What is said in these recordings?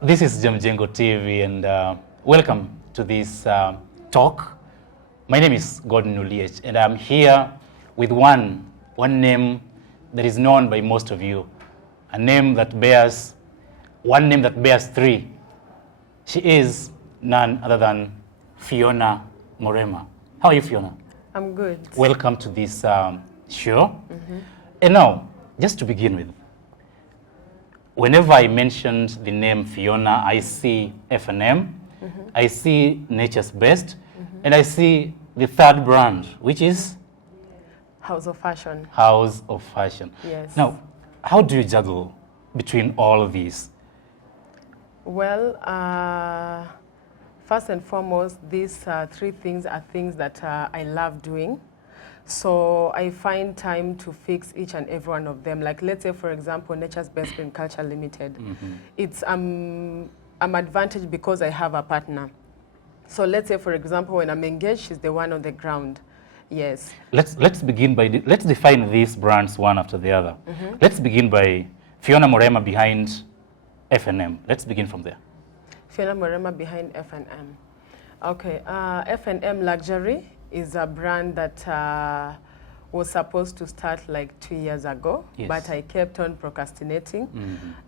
This is Jamjengo TV, and welcome to this talk. My name is Gordon Uliech, and I'm here with one name that is known by most of you, one name that bears three. She is none other than Fiona Morema. How are you, Fiona? I'm good. Welcome to this show. And now, just to begin with, whenever I mentioned the name Fiona, I see F&M, I see Nature's Best, and I see the third brand, which is? House of Fashion. House of Fashion. Yes. Now, how do you juggle between all of these? Well, first and foremost, these three things are things that I love doing. So I find time to fix each and every one of them. Like, let's say, for example, Nature's Best Green Culture Limited. It's I'm advantaged because I have a partner. So let's say, for example, when I'm engaged, she's the one on the ground. Yes. Let's begin by let's define these brands one after the other. Let's begin by Fiona Morema behind F&M. Let's begin from there. Fiona Morema behind F&M. Okay, F&M Luxury is a brand that was supposed to start like 2 years ago, but I kept on procrastinating.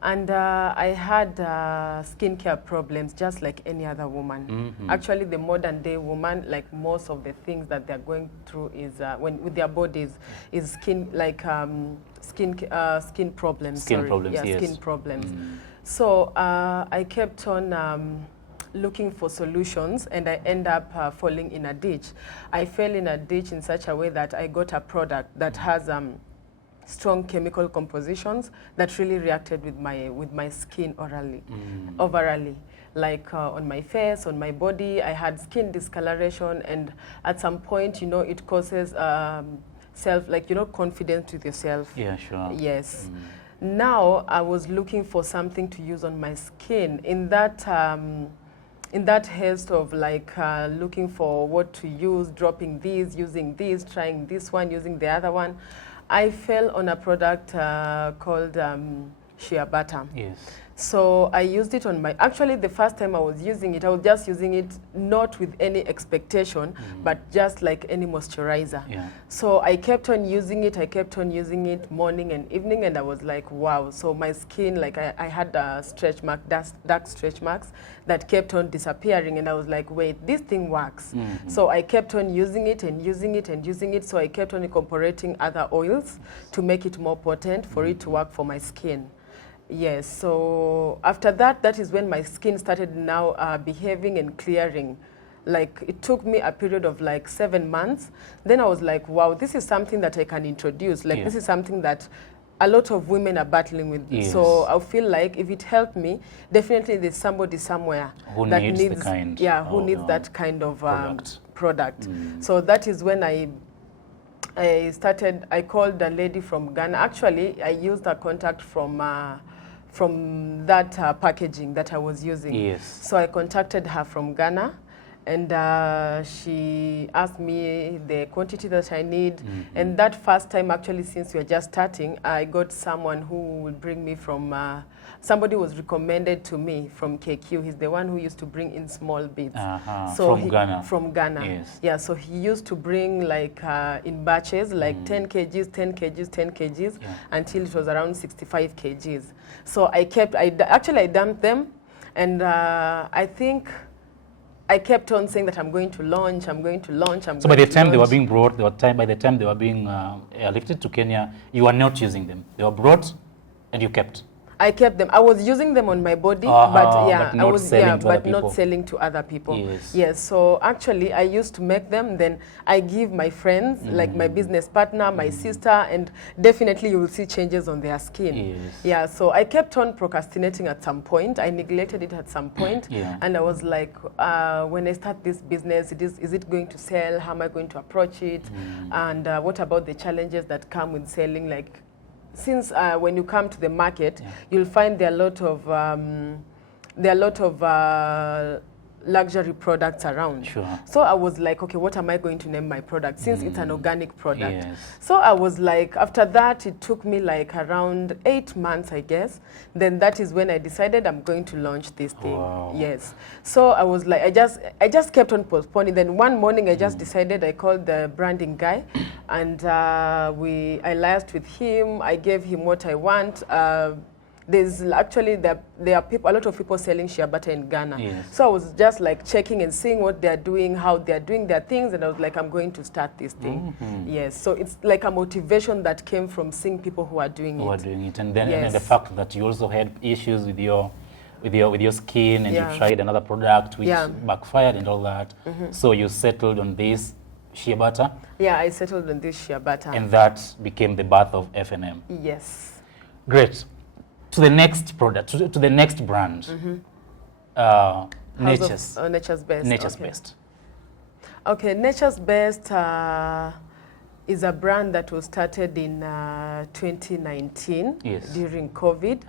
And I had skincare problems just like any other woman. Actually, the modern day woman, like most of the things that they're going through is with their bodies is skin problems. Skin problems. So I kept on looking for solutions, and I end up falling in a ditch. I fell in a ditch in such a way that I got a product that has strong chemical compositions that really reacted with my skin overally. Like on my face, on my body, I had skin discoloration, and at some point, it causes confidence with yourself. Yeah, sure. Yes. Now I was looking for something to use on my skin in that haste of looking for what to use, dropping these, using these, trying this one, using the other one. I fell on a product called shea butter. Yes. So I used it on actually the first time I was using it, I was just using it not with any expectation, but just like any moisturizer. Yeah. So I kept on using it morning and evening, and I was like, wow. So my skin, like I had a dark stretch marks that kept on disappearing, and I was like, wait, this thing works. So I kept on using it and using it and using it, so I kept on incorporating other oils to make it more potent for it to work for my skin. Yes, so after that is when my skin started now behaving and clearing. Like, it took me a period of like 7 months. Then I was like, wow, this is something that I can introduce. Like, this is something that a lot of women are battling with. Yes. So I feel like if it helped me, definitely there's somebody somewhere who that needs that kind of product. So that is when I called a lady from Ghana. Actually, I used a contact from that packaging that I was using. Yes. So I contacted her from Ghana, and she asked me the quantity that I need. And that first time, actually, since we were just starting, I got someone who will bring me from, somebody was recommended to me from KQ. He's the one who used to bring in small bits. So from Ghana? From Ghana. Yes. Yeah, so he used to bring like in batches, like 10 kgs, 10 kgs, 10 kgs, until it was around 65 kgs. So I dumped them, and I think I kept on saying that I'm going to launch. So by the time they were being brought, by the time they were being airlifted to Kenya, you were not using them. They were brought, and you kept. I kept them. I was using them on my body, but not selling to other people. Yes. Yes. So actually, I used to make them. Then I give my friends, like my business partner, my sister, and definitely you will see changes on their skin. Yes. Yeah. So I kept on procrastinating at some point. I neglected it at some point, and I was like, when I start this business, is it going to sell? How am I going to approach it? And what about the challenges that come with selling? Like, since when you come to the market, you'll find there are a lot of luxury products around. Sure. So I was like, okay, what am I going to name my product since it's an organic product? Yes. So I was like, after that, it took me like around 8 months, I guess. Then that is when I decided I'm going to launch this thing. Wow. Yes. So I was like, I just kept on postponing. Then one morning I just decided, I called the branding guy and I liaised with him. I gave him what I want. There's actually, there are people, a lot of people selling shea butter in Ghana. Yes. So I was just like checking and seeing what they're doing, how they're doing their things, and I was like, I'm going to start this thing. Yes, so it's like a motivation that came from seeing people who are doing it. And then Yes. and the fact that you also had issues with your skin, and Yeah. you tried another product which Yeah. backfired and all that. So you settled on this shea butter, Yeah, I settled on this shea butter. and that became the birth of F&M. Yes. Great. To the next product, to the next brand, Nature's. Nature's Best. Nature's Okay. Best. Okay, Nature's Best is a brand that was started in 2019 Yes. during COVID.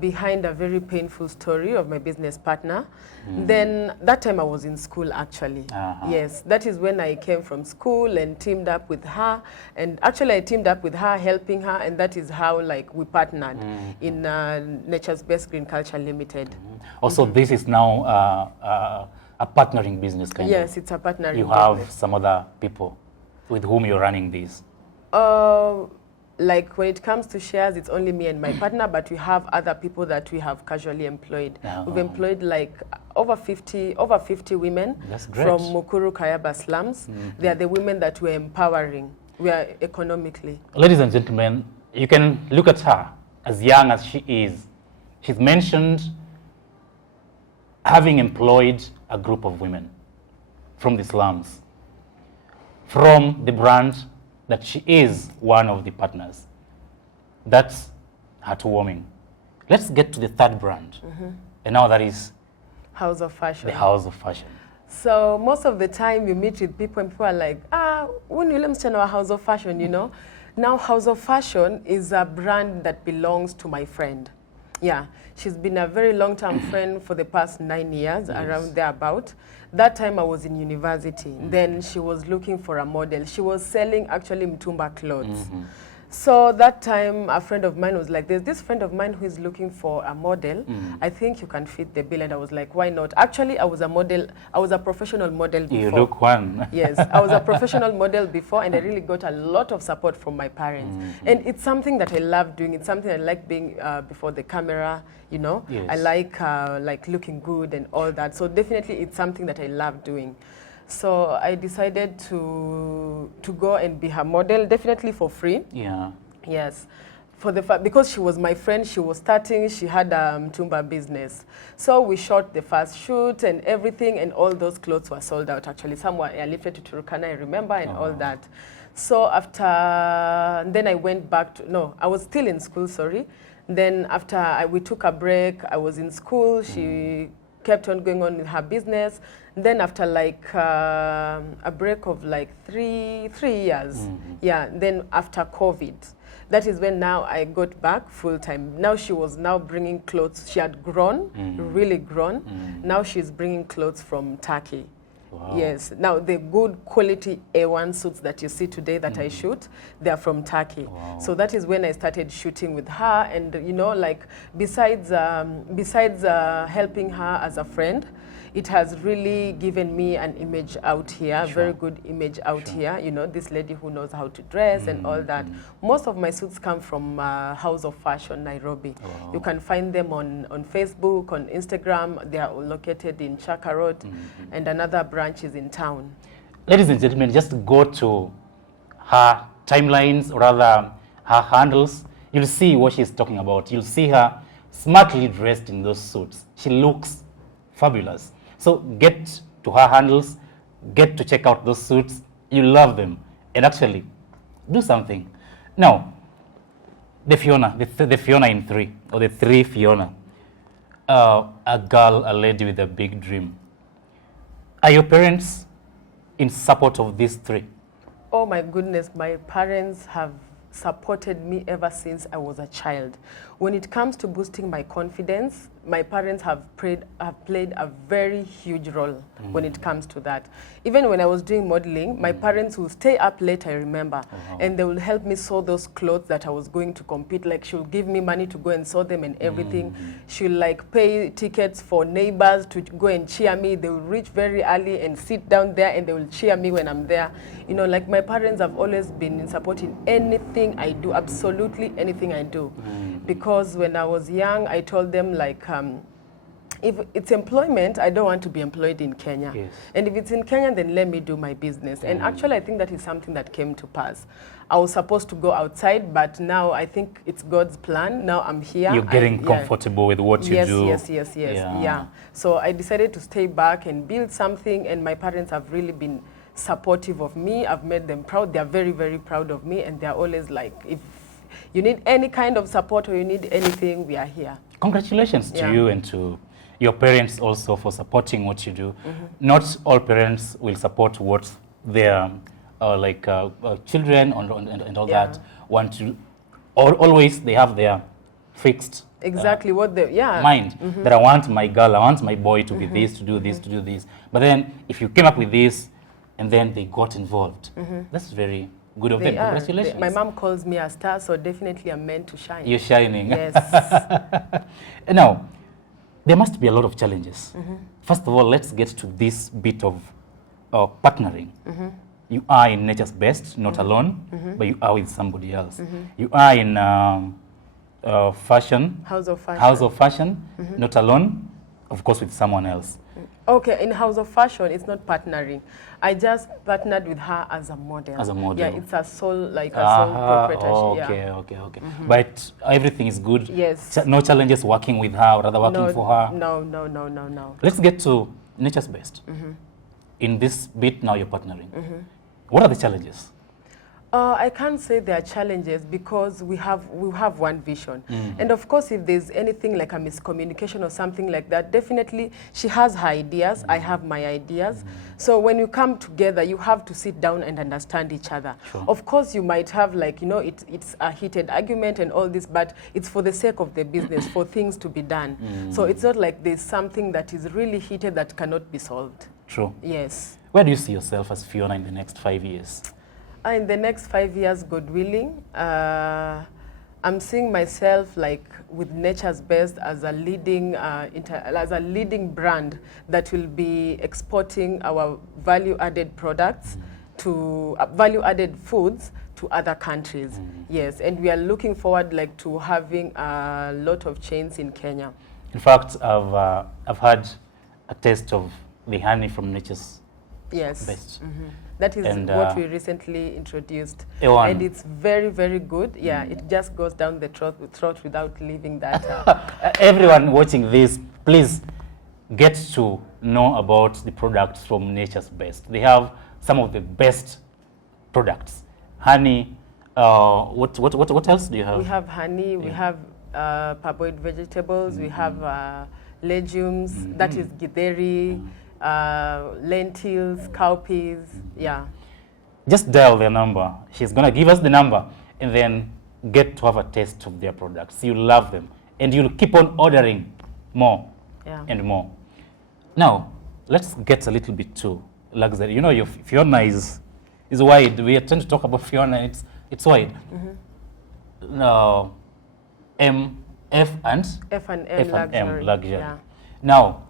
Behind a very painful story of my business partner. Then that time I was in school actually. Yes, that is when I came from school and teamed up with her. And actually I teamed up with her, helping her, and that is how like we partnered in Nature's Best Green Culture Limited. Also, this is now a partnering business kind of. Yes, it's a partnering You have business. some other people with whom you're running this. Like when it comes to shares, it's only me and my partner, but we have other people that we have casually employed. We've employed like over 50 women. That's great. From Mukuru Kayaba slums. They are the women that we're empowering. We are economically. Ladies and gentlemen, you can look at her as young as she is. She's mentioned having employed a group of women from the slums, from the brand that she is one of the partners. That's heartwarming. Let's get to the third brand. And now that is House of Fashion. the House of Fashion. So most of the time you meet with people and people are like, when you mention our House of Fashion, you know. Now House of Fashion is a brand that belongs to my friend. Yeah, she's been a very long-term friend for the past 9 years, around thereabout. That time I was in university. Then she was looking for a model. She was selling actually mtumba clothes. So that time a friend of mine was like, there's this friend of mine who is looking for a model. I think you can fit the bill. And I was like, why not? Actually, I was a model. I was a professional model before. You look one. Yes, I was a professional model before, and I really got a lot of support from my parents. And it's something that I love doing. It's something I like being before the camera, you know. Yes. I like looking good and all that. So definitely it's something that I love doing. So I decided to go and be her model, definitely for free. Yeah. Yes. For the because she was my friend, she was starting, she had a mtumba business. So we shot the first shoot and everything, and all those clothes were sold out actually. Some were airlifted to Turkana, I remember, and all that. So then I went back to, no, I was still in school, sorry. Then after we took a break, I was in school, she kept on going on with her business. Then after like a break of like three years, yeah, then after COVID, that is when now I got back full time. Now she was now bringing clothes. She had grown, really grown. Now she's bringing clothes from Turkey. Wow. Yes. Now the good quality A1 suits that you see today that I shoot, they are from Turkey. Wow. So that is when I started shooting with her. And you know, like besides helping her as a friend, it has really given me an image out here, Sure. very good image out here. You know, this lady who knows how to dress and all that. Most of my suits come from House of Fashion, Nairobi. Wow. You can find them on Facebook, on Instagram. They are located in Chakarot, and another branch is in town. Ladies and gentlemen, just go to her timelines, or rather her handles. You'll see what she's talking about. You'll see her smartly dressed in those suits. She looks fabulous. So get to her handles, get to check out those suits. You love them. And actually, do something. Now, the Fiona, the Fiona in three, or the three Fiona. A girl, a lady with a big dream. Are your parents in support of these three? Oh my goodness, my parents have supported me ever since I was a child. When it comes to boosting my confidence, my parents have played a very huge role when it comes to that. Even when I was doing modeling, my parents will stay up late, I remember, and they will help me sew those clothes that I was going to compete. Like, she'll give me money to go and sew them and everything. She'll like pay tickets for neighbors to go and cheer me. They will reach very early and sit down there and they will cheer me when I'm there. You know, like, my parents have always been in support in anything I do, absolutely anything I do. Because when I was young, I told them, like, if it's employment, I don't want to be employed in Kenya. Yes. And if it's in Kenya, then let me do my business. And actually, I think that is something that came to pass. I was supposed to go outside, but now I think it's God's plan. Now I'm here. You're getting comfortable with what you do. Yes. Yeah. So I decided to stay back and build something, and my parents have really been supportive of me. I've made them proud. They're very, very proud of me, and they're always like, if you need any kind of support or you need anything, we are here. Congratulations to you and to your parents also for supporting what you do. Not all parents will support what their children and all that want to. Always they have their fixed what they mind that I want my girl, I want my boy to be this, to do this, to do this. But then if you came up with this and then they got involved, that's very good of them. Congratulations. My mom calls me a star, so definitely I'm meant to shine. You're shining. Yes. Now, there must be a lot of challenges. First of all, let's get to this bit of partnering. You are in Nature's Best, not alone, but you are with somebody else. You are in fashion. House of Fashion. House of Fashion, not alone, of course, with someone else. Okay, in House of Fashion, it's not partnering. I just partnered with her as a model. As a model. Yeah, it's a sole proprietorship. Okay. But everything is good. Yes. No challenges working with her or rather working for her. No. Let's get to Nature's Best. In this bit now you're partnering. What are the challenges? I can't say there are challenges because we have one vision. And of course, if there's anything like a miscommunication or something like that, definitely she has her ideas, I have my ideas. So when you come together, you have to sit down and understand each other. Sure. Of course, you might have it's a heated argument and all this, but it's for the sake of the business, for things to be done. So it's not like there's something that is really heated that cannot be solved. True. Yes. Where do you see yourself as Fiona in the next 5 years? In the next 5 years, God willing, I'm seeing myself like with Nature's Best as a leading brand that will be exporting our value-added products to value-added foods to other countries. Yes, and we are looking forward like to having a lot of chains in Kenya. In fact, I've had a taste of the honey from Nature's Best. That is what we recently introduced. And it's very, very good. Yeah, it just goes down the throat without leaving that. Everyone watching this, please get to know about the products from Nature's Best. They have some of the best products. Honey, what else do you have? We have honey, we have parboiled vegetables, we have legumes, that is githeri, lentils, cowpeas, Just dial their number. She's going to give us the number and then get to have a taste of their products. You'll love them and you'll keep on ordering more and more. Now, let's get a little bit to luxury. You know, your Fiona is wide. We tend to talk about Fiona, it's wide. No, F and M luxury. Yeah. Now,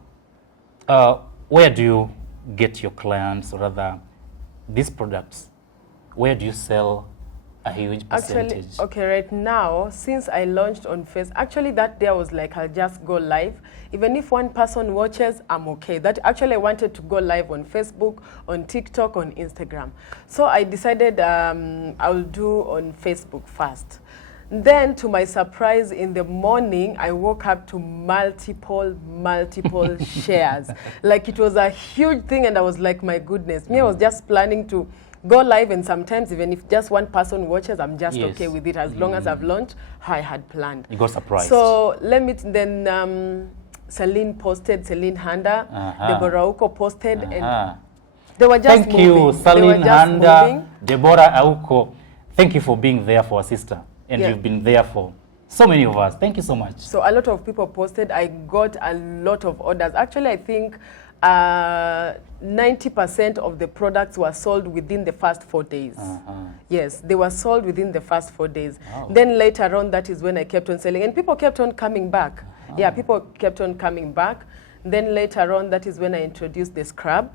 where do you get your clients, or rather, these products? Where do you sell a huge percentage? Actually, okay, right now, since I launched on Facebook, actually that day I was like, I'll just go live. Even if one person watches, I'm okay. That actually I wanted to go live on Facebook, on TikTok, on Instagram. So I decided I'll do on Facebook first. Then, to my surprise, in the morning, I woke up to multiple shares. Like, it was a huge thing, and I was like, my goodness. Me, I was just planning to go live, and sometimes, even if just one person watches, I'm just okay with it. As long as I've launched how I had planned. You got surprised. So, Celine posted, Celine Handa, Deborah Auko posted, and they were just Thank you, Celine Handa, Deborah Auko. Thank you for being there for our sister. And you've been there for So many of us. Thank you so much. So a lot of people posted. I got a lot of orders. Actually, I think 90% of the products were sold within the first 4 days. Yes, they were sold within the first 4 days. Wow. Then later on, that is when I kept on selling. And people kept on coming back. Yeah, people kept on coming back. Then later on, that is when I introduced the scrub.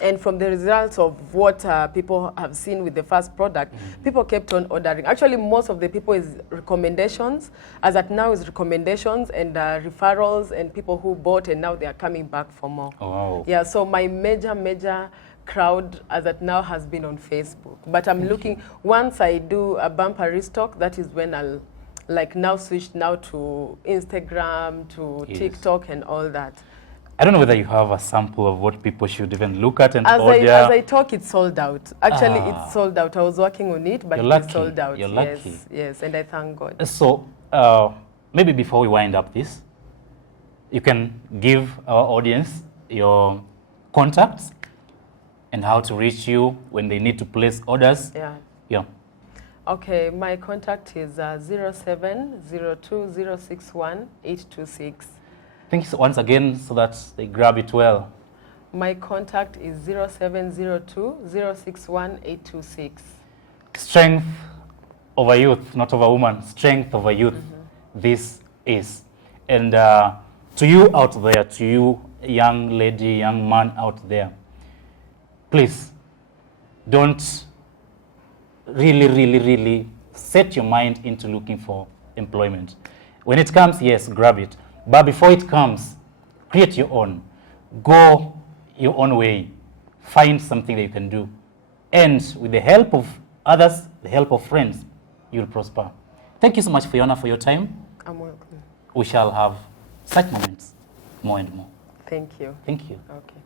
And from the results of what people have seen with the first product, people kept on ordering. Actually, most of the people is recommendations. As at now is recommendations and referrals and people who bought and now they are coming back for more. Oh, wow. Yeah, so my major crowd as at now has been on Facebook. But I'm looking, once I do a bumper restock, that is when I'll like now switch now to Instagram, to TikTok and all that. I don't know whether you have a sample of what people should even look at and order. As I talk, it's sold out. Actually, it's sold out. I was working on it, but it's sold out. You're lucky. Yes, and I thank God. So, maybe before we wind up this, you can give our audience your contacts and how to reach you when they need to place orders. Yeah. Okay, my contact is 0702061826. Thank you once again so that they grab it well. My contact is 0702061826. Strength over youth, not over woman. Strength over youth. This is. And to you out there, to you young lady, young man out there, please don't really set your mind into looking for employment. When it comes, yes, grab it. But before it comes, create your own. Go your own way. Find something that you can do. And with the help of others, the help of friends, you'll prosper. Thank you so much, Fiona, for your time. I'm welcome. We shall have such moments more and more. Thank you. Thank you. Okay.